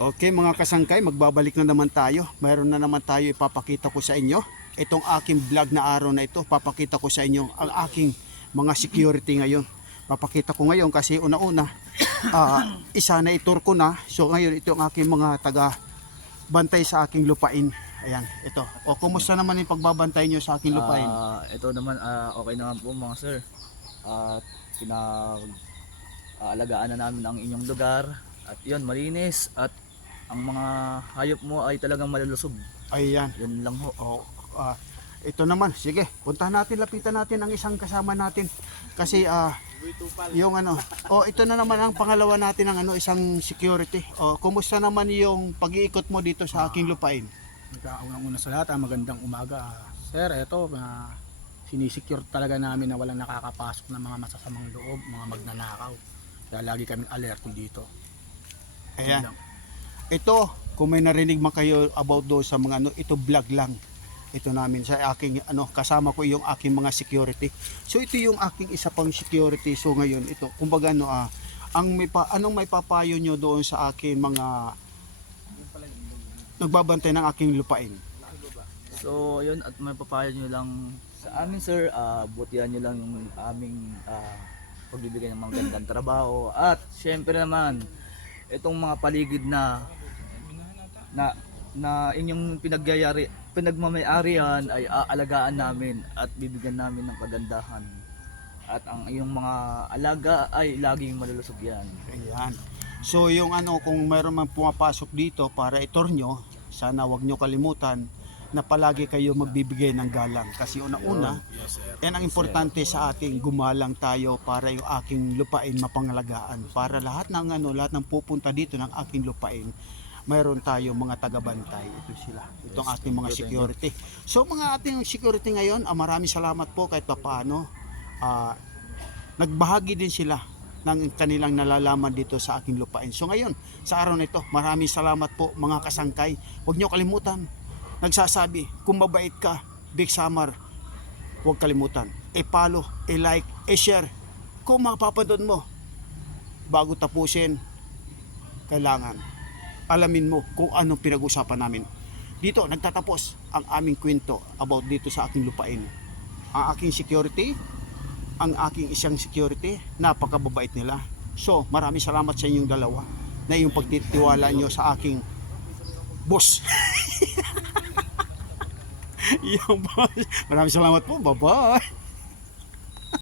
Okay mga kasangkay, magbabalik na naman tayo. Mayroon na naman tayo ipapakita ko sa inyo. Itong aking vlog na araw na ito, papakita ko sa inyo ang aking mga security ngayon. Papakita ko ngayon kasi una-una, isa na itur ko na. So ngayon ito ang aking mga taga bantay sa aking lupain. Ayan, ito. O kumusta naman yung pagbabantay nyo sa aking lupain? Ito naman, okay naman po mga sir. At aalagaan na namin ang inyong lugar. At yun, malinis. At ang mga hayop mo ay talagang malulusog. Ayan. Yun lang ho. O, ito naman, sige, puntahan natin, lapitan natin ang isang kasama natin. Kasi yung ito na naman ang pangalawa natin ng isang security. O, kumusta naman yung pag-iikot mo dito sa aking lupain? Unang-una sa lahat, magandang umaga. Sir, eto, sinisecure talaga namin na walang nakakapasok ng mga masasamang loob, mga magnanakaw. Kaya lagi kaming alerto dito. Ayan. Ito, kung may narinig man kayo about do sa mga ito vlog lang. Ito namin sa aking kasama ko yung aking mga security. So ito yung aking isa pang security. So ngayon ito, kumbaga anong may papayo nyo doon sa aking mga nagbabantay ng aking lupain? So yun, at may papayo nyo lang sa amin sir, butihan nyo lang yung aming pagbibigay ng mga gandang trabaho. At syempre naman, itong mga paligid na inyong pinagmamayarihan ay aalagaan namin at bibigyan namin ng kagandahan. At ang iyong mga alaga ay laging malulusog yan. Ayan. So yung kung mayroon man pumapasok dito para itor nyo, sana wag nyo kalimutan na palagi kayo magbibigay ng galang. Kasi una-una, yan ang importante sa ating gumalang tayo para yung aking lupain mapangalagaan. Para lahat ng pupunta dito ng aking lupain, mayroon tayo mga taga-bantay. Ito sila. Itong ating mga security. So mga ating security ngayon, maraming salamat po kahit paano. Nagbahagi din sila ng kanilang nalalaman dito sa aking lupain. So ngayon, sa araw na ito, maraming salamat po mga kasangkay. Huwag nyo kalimutan, nagsasabi, kung mabait ka, Big Samar, huwag kalimutan, i-follow, i-like, i-share. Kung mapapanood mo, bago tapusin, kailangan alamin mo kung anong pinag-usapan namin. Dito, nagtatapos ang aming kwento about dito sa aking lupain. Ang aking security, ang aking isang security, napakababait nila. So, maraming salamat sa inyong dalawa na yung pagtitiwala nyo sa aking boss. Yung boss. Maraming salamat po. Bye-bye.